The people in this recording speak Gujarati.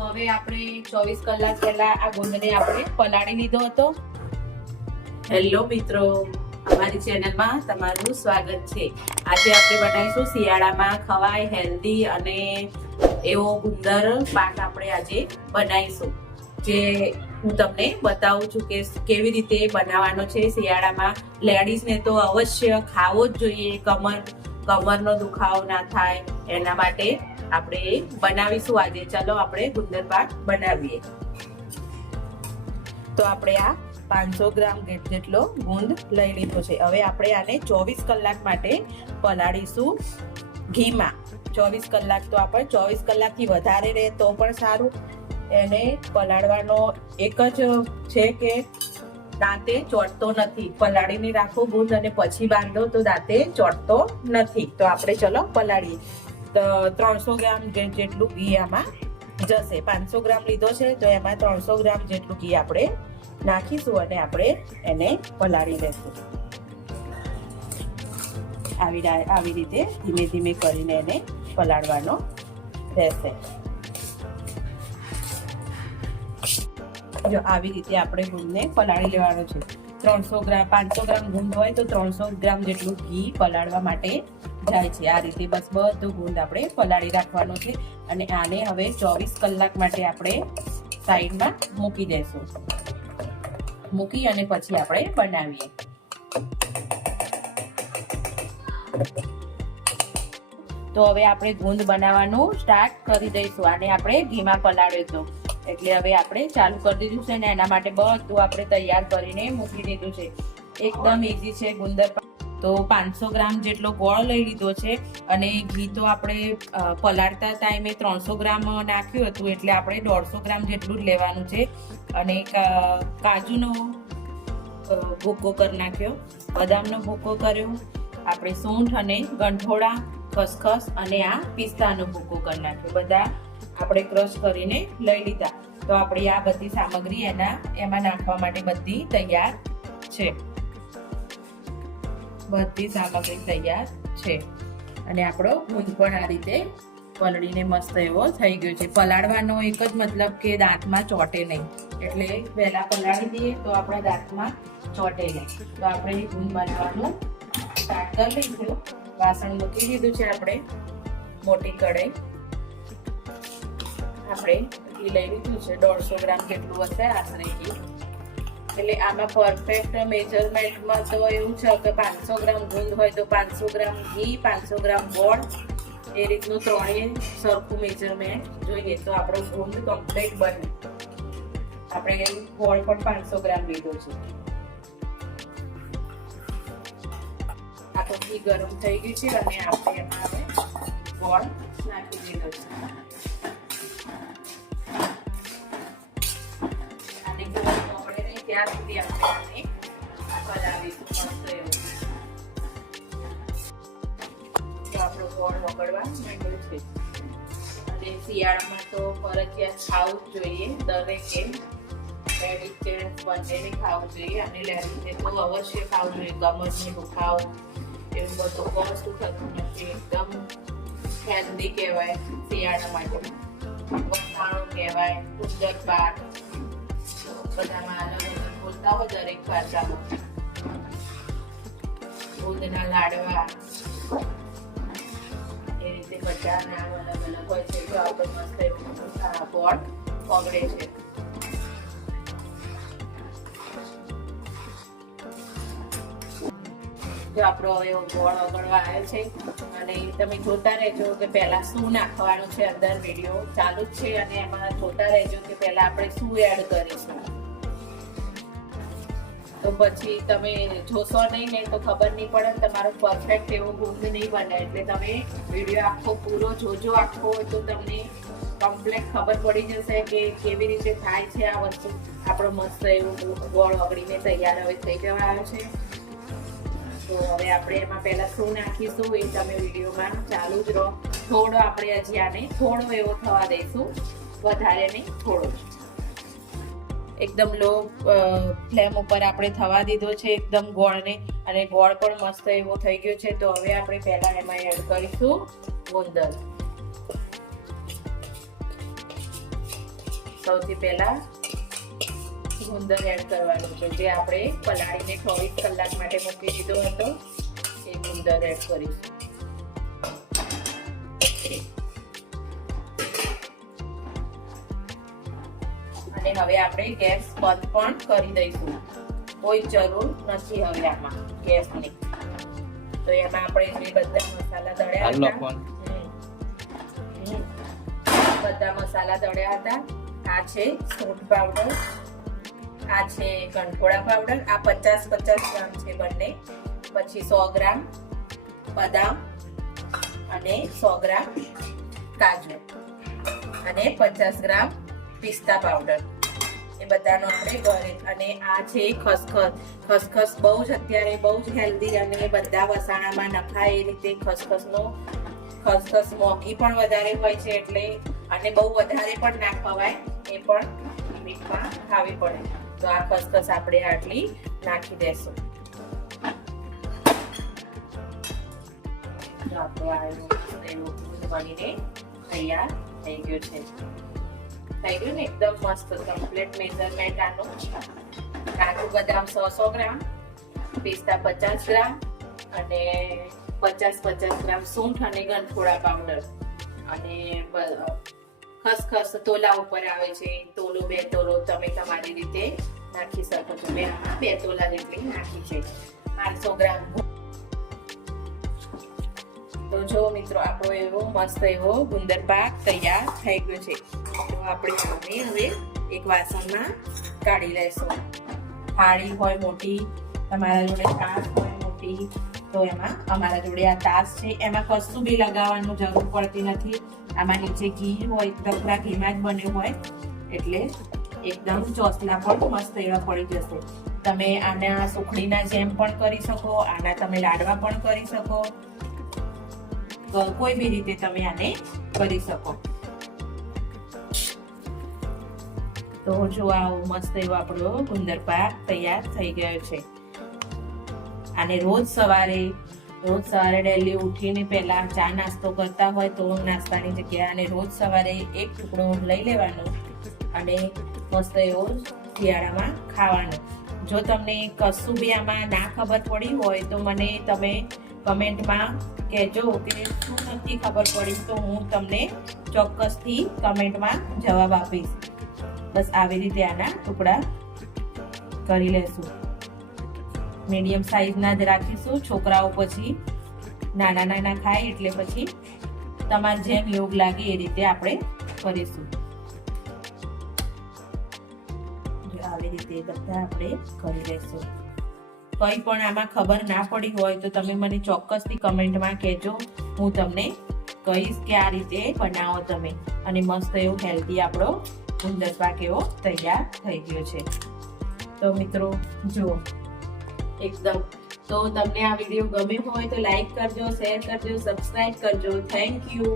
હવે આપણે ચોવીસ કલાક પહેલા આ ગુંદને આપણે પલાળી લીધો હતો. હેલો મિત્રો, અમારી ચેનલમાં તમારું સ્વાગત છે. આજે આપણે બનાવીશું શિયાળામાં ખવાય હેલ્ધી અને એવો ગુંદર પાક આપણે આજે બનાવીશું. જે હું તમને બતાવું છું કે કેવી રીતે બનાવવાનો છે શિયાળામાં. લેડીઝને તો અવશ્ય ખાવો જ જોઈએ, કમર, કમરનો દુખાવો ના થાય, એના માટે આપણે બનાવીશું આજે. ચલો આપણે ગુંદર પાક બનાવીએ. તો આપણે આ પાંચસો ગ્રામ જેટલો ગુંદ લઈ લીધો છે. હવે આપણે આને ચોવીસ કલાક માટે પલાળીશું ઘીમાં. ચોવીસ કલાક તો આપણે ચોવીસ કલાકથી વધારે રહે તો પણ સારું. એને પલાળવાનો એક જ છે કે દાંતે ચોટતો નથી. પલાળીને રાખો ગુંદ અને પછી બાંધો તો દાંતે ચોટતો નથી. તો આપણે ચલો પલાળીએ. ત્રણસો ગ્રામ જેટલું ઘી આમાં જશે. પાંચસો ગ્રામ લીધો છે, તો એમાં ત્રણસો ગ્રામ જેટલું ઘી આપણે નાખીશું અને આપણે એને પલાળી લેશું. આવી આવી રીતે ધીમે ધીમે કરીને એને પલાળવાનો રહેશે. જો આવી રીતે આપણે ગુંદને પલાળી લેવાનો છે. ત્રણસો ગ્રામ, પાંચસો ગ્રામ ગુંદ હોય તો ત્રણસો ગ્રામ જેટલું ઘી પલાળવા માટે જાય છે. આ રીતે બસ બધો ગુંદ આપણે પલાળી રાખવાનો છે અને આને હવે ચોવીસ કલાક માટે આપણે સાઈડમાં મૂકી દેશું. મૂકી અને પછી આપણે બનાવીએ. તો હવે આપણે ગુંદ બનાવવાનું સ્ટાર્ટ કરી દઈશું. આને આપણે ઘીમાં પલાળ્યો હતો એટલે હવે આપણે ચાલુ કરી દીધું છે ને એના માટે બધું આપણે તૈયાર કરીને મૂકી દીધું છે. એકદમ ઇઝી છે ગુંદર તો પાંચસો ગ્રામ જેટલો ગોળ લઈ લીધો છે. અને ઘી તો આપણે પલાળતા ટાઈમે ત્રણસો ગ્રામ નાખ્યું હતું એટલે આપણે દોઢસો ગ્રામ જેટલું જ લેવાનું છે. અને કાજુનો ભૂકો કરી નાખ્યો. બદામનો ભૂકો કર્યો. આપણે સૂંઠ અને ગંઠોડા ખસખસ અને આ પિસ્તાનો ભૂકો કરી નાખ્યો. બધા આપણે ક્રશ કરીને લઈ લીધા. તો આપણી આ બધી સામગ્રી એના, એમાં નાખવા માટે બધી તૈયાર છે. બધી સામગ્રી તૈયાર છે. અને આપણો ઊંધ પણ આ રીતે પલળીને મસ્ત એવો થઈ ગયો છે. પલાળવાનો એક જ મતલબ કે દાંતમાં ચોટે નહીં. એટલે પહેલાં પલાળી દઈએ તો આપણા દાંતમાં ચોટે નહીં. તો આપણે ઊંધ બનાવવાનું સ્ટાર્ટ કરી લઈશું. વાસણ મૂકી દીધું છે આપણે મોટી કઢાઈ. આપણે ઘી લઈ લીધું છે. દોઢસો ગ્રામ જેટલું હશે આશરે ઘી એટલે આમાં પરફેક્ટ મેજરમેન્ટમાં તો એવું છે કે પાંચસો ગ્રામ ગુંદ હોય તો પાંચસો ગ્રામ ઘી, પાંચસો ગ્રામ ગોળ. એ રીતનું ત્રણેય સરખું મેજરમેન્ટ જોઈએ તો આપણો ગુંદ કમ્પ્લીટ બને. આપણે ગોળ પણ પાંચસો ગ્રામ લીધો છે. તો ઘી ગરમ થઈ ગયું છે અને આપણે એમાં ગોળ નાખી દીધો છે. ત્યાં સુધી આપણે આને પલાવીશું મસ્ત આપણો ગોળ વગડવા માંડ્યો છે. અને શિયાળામાં તો ફરજિયાત ખાવું જ જોઈએ. દરેકે લેડીઝ બંનેને ખાવું જોઈએ અને લેડીઝને તો અવશ્ય ખાવું જોઈએ. કમરનો દુખાવો એવું બધું કોસ્ટ થતું નથી. એકદમ હેલ્ધી કહેવાય શિયાળા માટે. વખાણો કહેવાય સુંદર પાક બધામાં અલગ અલગ બોલતા હોય દરેક ભાષામાં. દૂધના લાડવા. એ રીતે બધા અલગ અલગ હોય છે. આપણે મસ્ત આ પગડે છે. જો આપણો હવે ગોળ ઓગળવા આવ્યો છે. અને તમે જોતા રહેજો કે પહેલા શું નાખવાનું છે અંદર, વીડિયો ચાલુ જ છે અને એમાં જોતા રહેજો કે પહેલા આપણે શું એડ કરીશું. તો પછી તમે જોશો નહીં ને તો ખબર નહીં પડે તમારો પરફેક્ટ એવો ગુંદ નહીં બને. એટલે તમે વીડિયો આખો પૂરો જોજો, આખો તો તમને કમ્પ્લેટ ખબર પડી જશે કે કેવી રીતે થાય છે આ વસ્તુ. આપણો મસ્ત એવું ગોળ ઓગળીને તૈયાર હવે થઈ જવા આવ્યો છે. તો હવે આપણે એમાં પહેલાં શું નાખીશું એ તમે વિડીયોમાં ચાલુ જ રહો. થોડો આપણે હજી આને થોડો એવો થવા દઈશું. વધારે નહીં, થોડો એકદમ લો ફ્લેમ ઉપર આપણે થવા દીધો છે એકદમ ગોળને અને ગોળ પણ મસ્ત એવો થઈ ગયો છે. તો હવે આપણે પહેલા એમાં એડ કરીશું ગુંદર સૌથી પહેલા ગુંદર એડ કરવાનું છે જે આપણે પલાળીને ચોવીસ કલાક માટે મૂકી દીધો હતો એ ગુંદર એડ કરીશું. અને હવે આપણે ગેસ બંધ પણ કરી દઈશું. કોઈ જરૂર નથી હવે આમાં ગેસની. તો એમાં આપણે જે બધા મસાલા દળ્યા હતા. બધા મસાલા દળ્યા હતા. આ છે સૂંઠ પાવડર આ છે ગંઠોડા પાવડર આ પચાસ પચાસ ગ્રામ છે બંને. પછી સો ગ્રામ બદામ અને સો ગ્રામ કાજુ અને પચાસ ગ્રામ પિસ્તા પાવડર એ બધાનો આપણે ઘરે અને આ છે ખસખસ. ખસખસ બહુ જ અત્યારે બહુ જ હેલ્ધી અને બધા વસાણામાં નખાય એ રીતે ખસખસનો ખસખસ મોંઘી પણ વધારે હોય છે એટલે અને બહુ વધારે પણ ના ખવાય એ પણ મીઠમાં ખાવી પડે. તો આ ખસખસ આપણે આટલી નાખી દેશું. આપણો તૈયાર થઈ ગયો છે. થઈ ગયું ને એકદમ મસ્ત કમ્પ્લીટ મેઝરમેન્ટ આનું. કાજુ બદામ સો ગ્રામ, પિસ્તા પચાસ ગ્રામ અને પચાસ પચાસ ગ્રામ સૂંઠ અને ગંઠોડા પાવડર. અને ખસખસ તોલા ઉપર આવે છે. તોલો બે તોલો તમે તમારી રીતે નાખી શકો છો. મેં આમાં બે તોલા જેટલી નાખી છે. પાંચસો ગ્રામ. તો જો મિત્રો, આપણો એવો મસ્ત એવો ગુંદર પાક તૈયાર થઈ ગયો છે. તો આપણે આને હવે એક વાસણમાં કાઢી લેશું. થાળી હોય મોટી, તમારા જોડે તાસ હોય મોટી તો એમાં અમારા જોડે આ તાસ છે. એમાં કશું બી લગાવવાનું જરૂર પડતી નથી. આમાં નીચે ઘી હોય ટકરા ઘીમાં જ બન્યું હોય, એટલે એકદમ ચોસલા પણ મસ્ત એવા પડી જશે. તમે આના સુખડીના જેમ પણ કરી શકો, આના તમે લાડવા પણ કરી શકો. તો કોઈ બી રીતે તમે આને કરી શકો. તો જો આવો મસ્ત એવો આપણો ગુંદર પાક તૈયાર થઈ ગયો છે. અને રોજ સવારે રોજ સવારે ડેલી ઉઠીને પહેલાં ચા નાસ્તો કરતા હોય તો નાસ્તાની જગ્યાએ અને રોજ સવારે એક ટુકડો લઈ લેવાનો અને મસ્ત એવો શિયાળામાં ખાવાનો. જો તમને કશું બી આમાં ના ખબર પડી હોય તો મને તમે કમેન્ટમાં કહેજો કે શું નથી ખબર પડી તો હું તમને ચોક્કસથી કમેન્ટમાં જવાબ આપીશ. બસ આવી રીતે આના ટુકડા કરી લેશું. મીડિયમ સાઈઝના જ રાખીશું. છોકરાઓ પછી નાના નાના ખાય એટલે પછી તમારે જેમ યોગ લાગે એ રીતે આપણે કરીશું. આવી રીતે બધા આપણે કરી લઈશું. કંઈ પણ આમાં ખબર ના પડી હોય તો તમે મને ચોક્કસથી કમેન્ટમાં કહેજો. હું તમને કહીશ કે આ રીતે બનાવો તમે. અને મસ્ત એવો હેલ્ધી આપણો ગુંદર પાક એવો તૈયાર થઈ ગયો છે. તો મિત્રો, જુઓ. એકદમ. તો તમને આ વીડિયો ગમ્યો હોય તો લાઈક કરજો શેર કરજો સબસ્ક્રાઈબ કરજો. Thank you